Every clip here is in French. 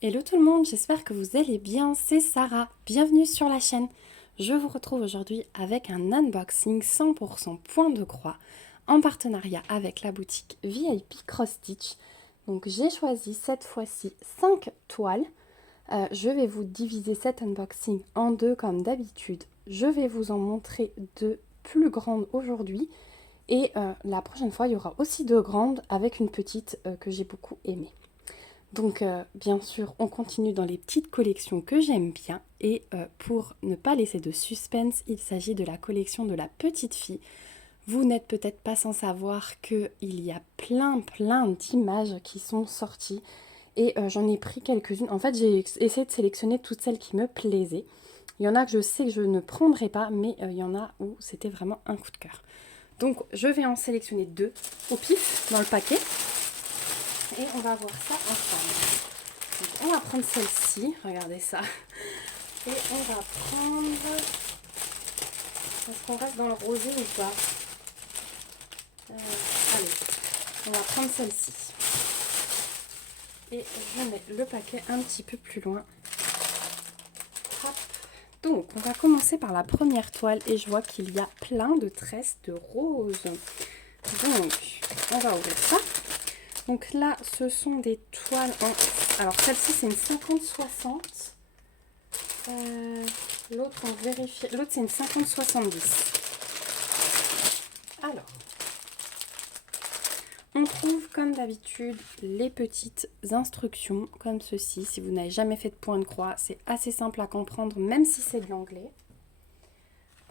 Hello tout le monde, j'espère que vous allez bien, c'est Sarah, bienvenue sur la chaîne. Je vous retrouve aujourd'hui avec un unboxing 100% point de croix en partenariat avec la boutique VIP Cross Stitch. Donc j'ai choisi cette fois-ci 5 toiles. Je vais vous diviser cet unboxing en deux comme d'habitude. Je vais vous en montrer deux plus grandes aujourd'hui et la prochaine fois il y aura aussi deux grandes avec une petite que j'ai beaucoup aimée. Donc bien sûr, on continue dans les petites collections que j'aime bien. Et pour ne pas laisser de suspense, il s'agit de la collection de la petite fille. Vous n'êtes peut-être pas sans savoir qu'il y a plein d'images qui sont sorties. Et j'en ai pris quelques-unes. En fait, j'ai essayé de sélectionner toutes celles qui me plaisaient. Il y en a que je sais que je ne prendrai pas, mais il y en a où c'était vraiment un coup de cœur. Donc je vais en sélectionner deux au pif dans le paquet. Et on va voir ça ensemble. Donc, on va prendre celle-ci, regardez ça. Et on va prendre... Est-ce qu'on reste dans le rosé ou pas? Allez, on va prendre celle-ci. Et je mets le paquet un petit peu plus loin. Hop. Donc, on va commencer par la première toile et je vois qu'il y a plein de tresses de rose. Donc, on va ouvrir ça. Donc là, ce sont des toiles en... Alors, celle-ci, c'est une 50-60. L'autre, on vérifie. L'autre, c'est une 50-70. Alors, on trouve, comme d'habitude, les petites instructions, comme ceci. Si vous n'avez jamais fait de point de croix, c'est assez simple à comprendre, même si c'est de l'anglais.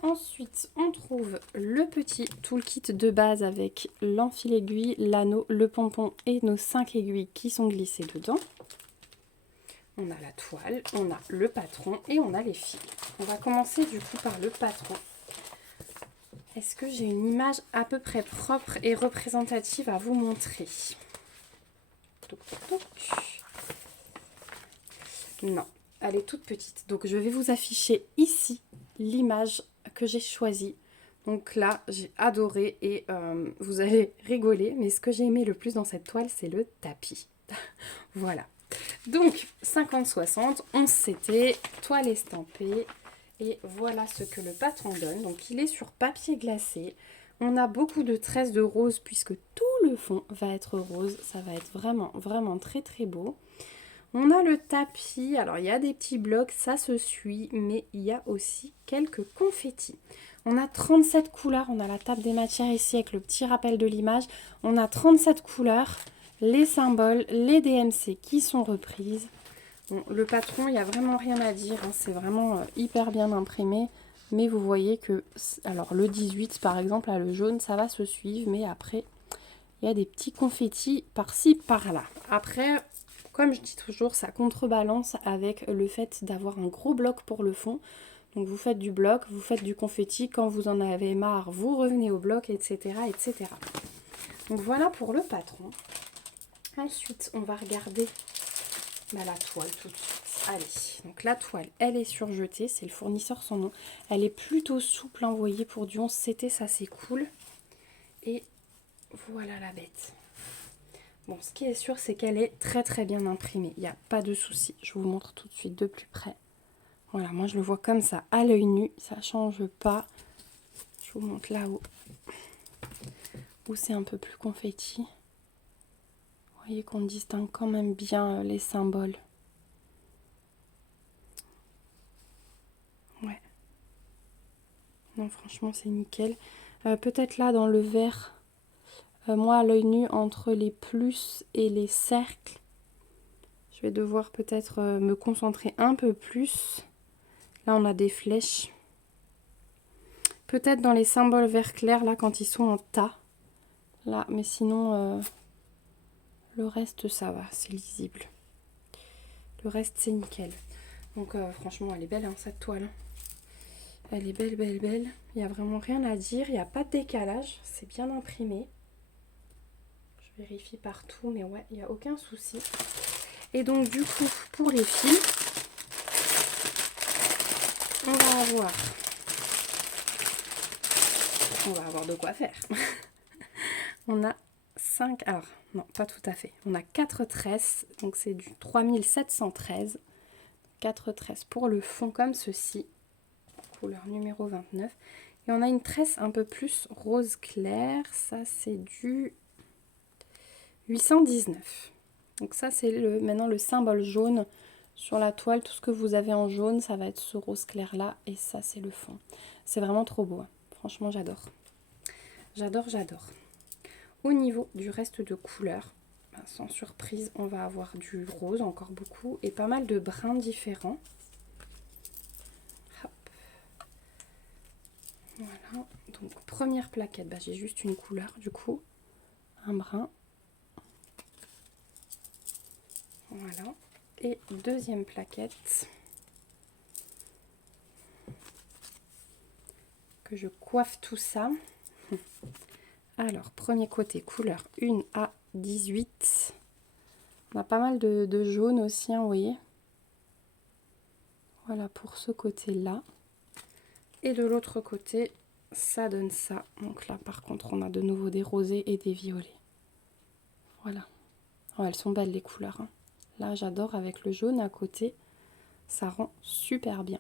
Ensuite, on trouve le petit toolkit de base avec l'enfil aiguille, l'anneau, le pompon et nos 5 aiguilles qui sont glissées dedans. On a la toile, on a le patron et on a les fils. On va commencer du coup par le patron. Est-ce que j'ai une image à peu près propre et représentative à vous montrer? Toc, toc, toc. Non, elle est toute petite. Donc je vais vous afficher ici l'image que j'ai choisie. Donc là, j'ai adoré et vous allez rigoler. Mais ce que j'ai aimé le plus dans cette toile, c'est le tapis. Voilà. Donc 50-60, 11 CT, toile estampée. Et voilà ce que le patron donne. Donc il est sur papier glacé. On a beaucoup de tresses de rose puisque tout le fond va être rose. Ça va être vraiment très beau. On a le tapis, alors il y a des petits blocs, ça se suit, mais il y a aussi quelques confettis. On a 37 couleurs, on a la table des matières ici avec le petit rappel de l'image. On a 37 couleurs, les symboles, les DMC qui sont reprises. Bon, le patron, il n'y a vraiment rien à dire, hein, c'est vraiment hyper bien imprimé. Mais vous voyez que, alors le 18 par exemple, là, le jaune, ça va se suivre, mais après, il y a des petits confettis par-ci, par-là. Après... Comme je dis toujours, ça contrebalance avec le fait d'avoir un gros bloc pour le fond. Donc vous faites du bloc, vous faites du confetti. Quand vous en avez marre, vous revenez au bloc, etc. etc. Donc voilà pour le patron. Ensuite, on va regarder la toile tout de suite. Allez, donc la toile, elle est surjetée. C'est le fournisseur sans nom. Elle est plutôt souple, hein, vous voyez, pour du 11 CT, ça c'est cool. Et voilà la bête. Bon, ce qui est sûr, c'est qu'elle est très bien imprimée. Il n'y a pas de souci. Je vous montre tout de suite de plus près. Voilà, moi je le vois comme ça, à l'œil nu. Ça ne change pas. Je vous montre là où c'est un peu plus confetti. Vous voyez qu'on distingue quand même bien les symboles. Ouais. Non, franchement, c'est nickel. Peut-être là, dans le vert... moi, à l'œil nu, entre les plus et les cercles, je vais devoir peut-être me concentrer un peu plus. Là, on a des flèches. Peut-être dans les symboles vert clair, là, quand ils sont en tas. Là, mais sinon, le reste, ça va, c'est lisible. Le reste, c'est nickel. Donc, franchement, elle est belle, hein, cette toile. Elle est belle. Il n'y a vraiment rien à dire. Il n'y a pas de décalage. C'est bien imprimé. Je vérifie partout, mais ouais, il n'y a aucun souci. Et donc, du coup, pour les fils, on va avoir de quoi faire. On a 5. Alors, non, pas tout à fait. On a 4 tresses, donc c'est du 3713. 4 tresses pour le fond comme ceci, couleur numéro 29. Et on a une tresse un peu plus rose clair, ça c'est du 819. Donc ça c'est maintenant le symbole jaune sur la toile. Tout ce que vous avez en jaune, ça va être ce rose clair là, et ça c'est le fond. C'est vraiment trop beau, hein. Franchement j'adore. J'adore, j'adore. Au niveau du reste de couleurs, sans surprise, on va avoir du rose, encore beaucoup, et pas mal de bruns différents. Hop. Voilà, donc première plaquette, j'ai juste une couleur du coup, un brun. Voilà, et deuxième plaquette, que je coiffe tout ça. Alors, premier côté, couleur 1 à 18. On a pas mal de jaune aussi, hein, vous voyez. Voilà pour ce côté-là. Et de l'autre côté, ça donne ça. Donc là, par contre, on a de nouveau des rosés et des violets. Voilà. Oh, elles sont belles les couleurs, hein. Là, j'adore avec le jaune à côté. Ça rend super bien.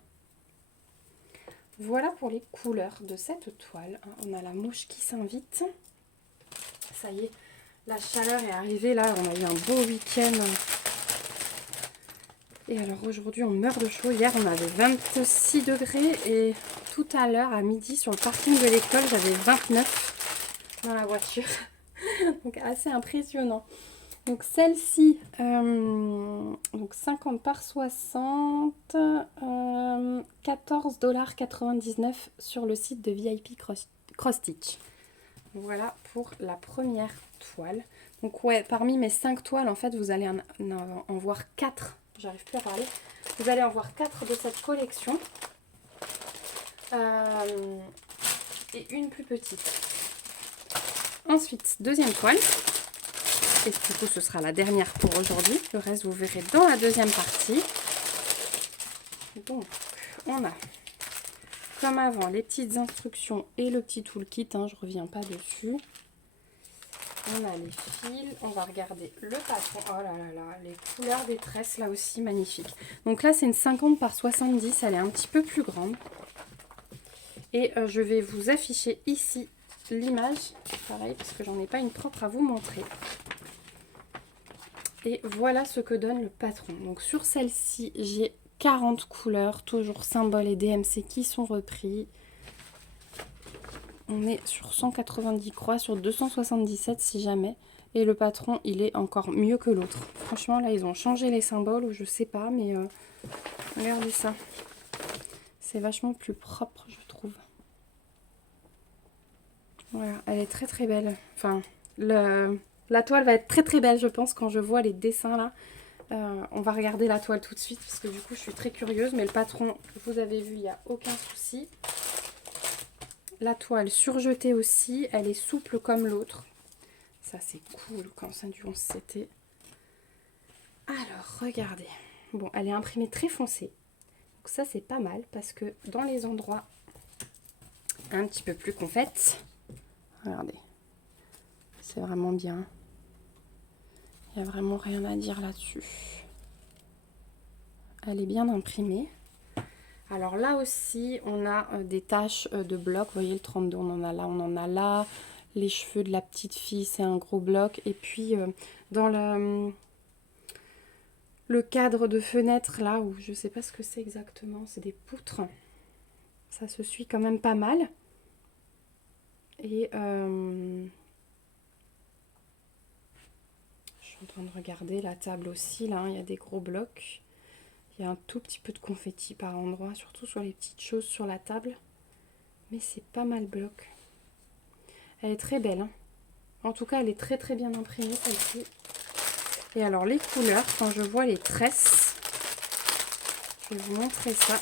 Voilà pour les couleurs de cette toile. On a la mouche qui s'invite. Ça y est, la chaleur est arrivée. Là, on a eu un beau week-end. Et alors aujourd'hui, on meurt de chaud. Hier, on avait 26 degrés. Et tout à l'heure, à midi, sur le parking de l'école, j'avais 29 dans la voiture. Donc assez impressionnant. Donc celle-ci, donc 50 par 60, 14,99 $ sur le site de VIP Cross Stitch. Voilà pour la première toile. Donc ouais, parmi mes 5 toiles, en fait, vous allez en voir 4. J'arrive plus à parler. Vous allez en voir 4 de cette collection. Et une plus petite. Ensuite, deuxième toile. Et du coup, ce sera la dernière pour aujourd'hui. Le reste, vous verrez dans la deuxième partie. Donc, on a, comme avant, les petites instructions et le petit toolkit. Je ne reviens pas dessus. On a les fils. On va regarder le patron. Oh là là là, les couleurs des tresses, là aussi, magnifiques. Donc là, c'est une 50 par 70. Elle est un petit peu plus grande. Et je vais vous afficher ici l'image. Pareil, parce que j'en ai pas une propre à vous montrer. Et voilà ce que donne le patron. Donc sur celle-ci, j'ai 40 couleurs, toujours symboles et DMC qui sont repris. On est sur 190 croix, sur 277 si jamais. Et le patron, il est encore mieux que l'autre. Franchement, là, ils ont changé les symboles, ou je sais pas, mais regardez ça. C'est vachement plus propre, je trouve. Voilà, elle est très très belle. Enfin, la toile va être très très belle, je pense, quand je vois les dessins là. On va regarder la toile tout de suite, parce que du coup, je suis très curieuse. Mais le patron, vous avez vu, il n'y a aucun souci. La toile surjetée aussi, elle est souple comme l'autre. Ça, c'est cool quand c'est du 11CT. Alors, regardez. Bon, elle est imprimée très foncée. Donc ça, c'est pas mal, parce que dans les endroits un petit peu plus confettes, regardez, c'est vraiment bien. Il n'y a vraiment rien à dire là-dessus. Elle est bien imprimée. Alors là aussi, on a des taches de bloc. Vous voyez le 32, on en a là, on en a là. Les cheveux de la petite fille, c'est un gros bloc. Et puis dans le cadre de fenêtre là, où je ne sais pas ce que c'est exactement, c'est des poutres. Ça se suit quand même pas mal. Et je suis en train de regarder la table aussi, là, il y a des gros blocs. Il y a un tout petit peu de confetti par endroit, surtout sur les petites choses sur la table. Mais c'est pas mal bloc. Elle est très belle, hein. En tout cas, elle est très très bien imprimée, celle-ci. Et alors, les couleurs, quand je vois les tresses, je vais vous montrer ça.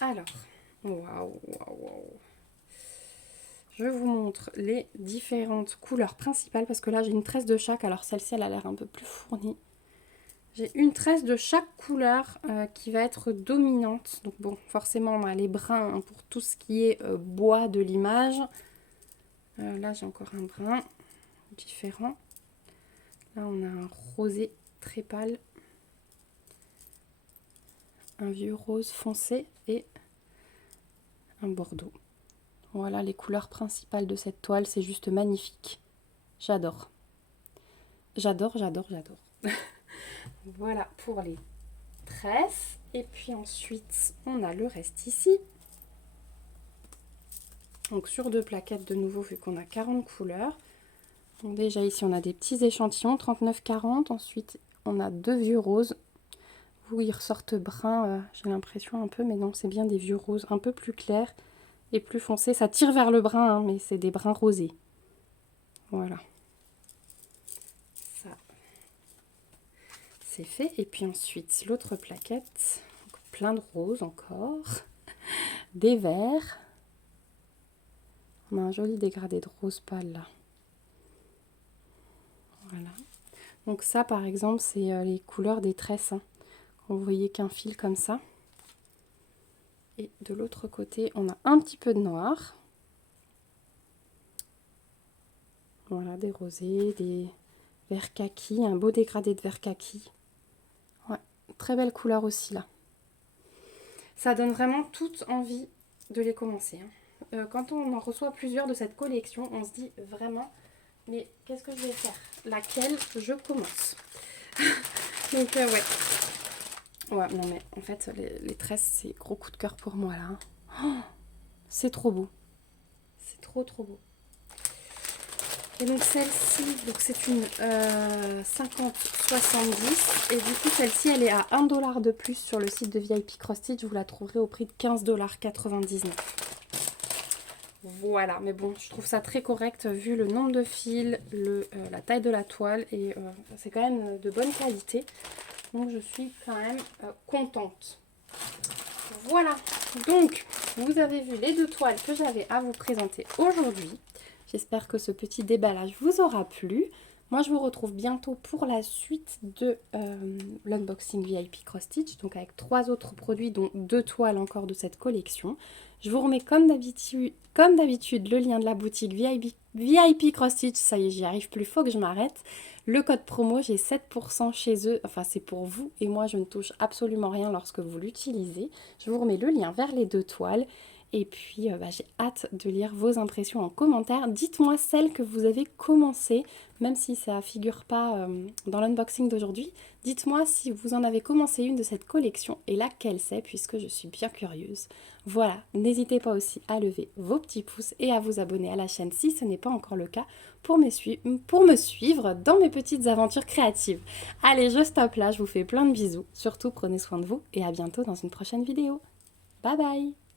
Alors, waouh, waouh, waouh. Je vous montre les différentes couleurs principales, parce que là, j'ai une tresse de chaque. Alors, celle-ci, elle a l'air un peu plus fournie. J'ai une tresse de chaque couleur qui va être dominante. Donc bon, forcément on a les bruns hein, pour tout ce qui est bois de l'image. Là j'ai encore un brun différent. Là on a un rosé très pâle. Un vieux rose foncé et un bordeaux. Voilà les couleurs principales de cette toile, c'est juste magnifique. J'adore. J'adore. Voilà pour les tresses. Et puis ensuite, on a le reste ici. Donc sur 2 plaquettes de nouveau, vu qu'on a 40 couleurs. Donc déjà ici, on a des petits échantillons, 39-40. Ensuite, on a 2 vieux roses. Où ils ressortent bruns, j'ai l'impression un peu, mais non, c'est bien des vieux roses un peu plus clairs et plus foncés. Ça tire vers le brun, hein, mais c'est des bruns rosés. Voilà. Ça, c'est fait. Et puis ensuite, l'autre plaquette, plein de roses encore, des verts. On a un joli dégradé de rose pâle là. Voilà. Donc ça, par exemple, c'est les couleurs des tresses. Hein. Vous voyez qu'un fil comme ça. Et de l'autre côté, on a un petit peu de noir. Voilà, des rosés, des verts kaki, un beau dégradé de vert kaki. Ouais, très belle couleur aussi là. Ça donne vraiment toute envie de les commencer. Hein. Quand on en reçoit plusieurs de cette collection, on se dit vraiment, mais qu'est-ce que je vais faire? Laquelle je commence? Donc ouais. Ouais, non mais en fait, les tresses, c'est gros coup de cœur pour moi là. Hein. Oh, c'est trop beau. C'est trop beau. Et donc celle-ci, c'est une 50-70. Et du coup, celle-ci, elle est à 1 $ de plus sur le site de VIP Cross Stitch. Vous la trouverez au prix de 15,99 $. Voilà, mais bon, je trouve ça très correct vu le nombre de fils, la taille de la toile. Et c'est quand même de bonne qualité. Donc je suis quand même contente. Voilà, donc vous avez vu les 2 toiles que j'avais à vous présenter aujourd'hui. J'espère que ce petit déballage vous aura plu. Moi je vous retrouve bientôt pour la suite de l'unboxing VIP Cross Stitch. Donc avec 3 autres produits dont 2 toiles encore de cette collection. Je vous remets comme d'habitude le lien de la boutique VIP Cross Stitch. Ça y est, j'y arrive plus, faut que je m'arrête. Le code promo, j'ai 7% chez eux, enfin c'est pour vous et moi je ne touche absolument rien lorsque vous l'utilisez. Je vous remets le lien vers les 2 toiles et puis j'ai hâte de lire vos impressions en commentaire. Dites-moi celles que vous avez commencé, même si ça ne figure pas dans l'unboxing d'aujourd'hui. Dites-moi si vous en avez commencé une de cette collection et laquelle c'est puisque je suis bien curieuse. Voilà, n'hésitez pas aussi à lever vos petits pouces et à vous abonner à la chaîne si ce n'est pas encore le cas pour me suivre dans mes petites aventures créatives. Allez, je stoppe là, je vous fais plein de bisous. Surtout, prenez soin de vous et à bientôt dans une prochaine vidéo. Bye bye!